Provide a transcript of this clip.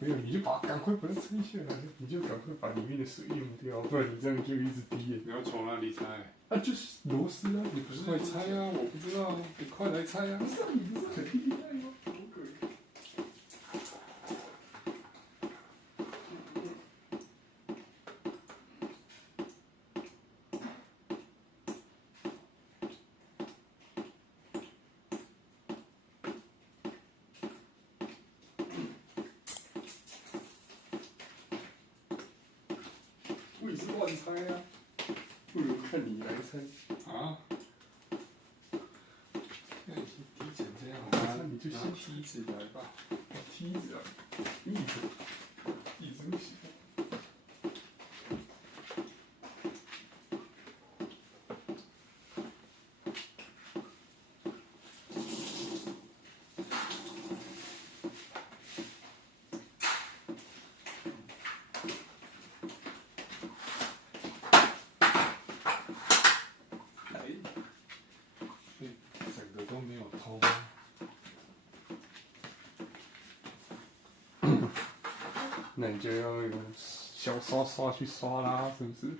没有，你就赶快把它拆下来，你就赶快把里面的水用掉，不然你这样就一直滴耶。你要从哪里拆？啊，就是螺丝啊，你不是快拆啊！我不知道，你快来拆啊！不是啊，你不是很厉害吗？我也是乱猜啊，不如看你来猜。啊？那你滴成这样，拿梯子来吧。梯子啊，椅子不行。都没有偷。那你就要用小刷去刷啦，是不是？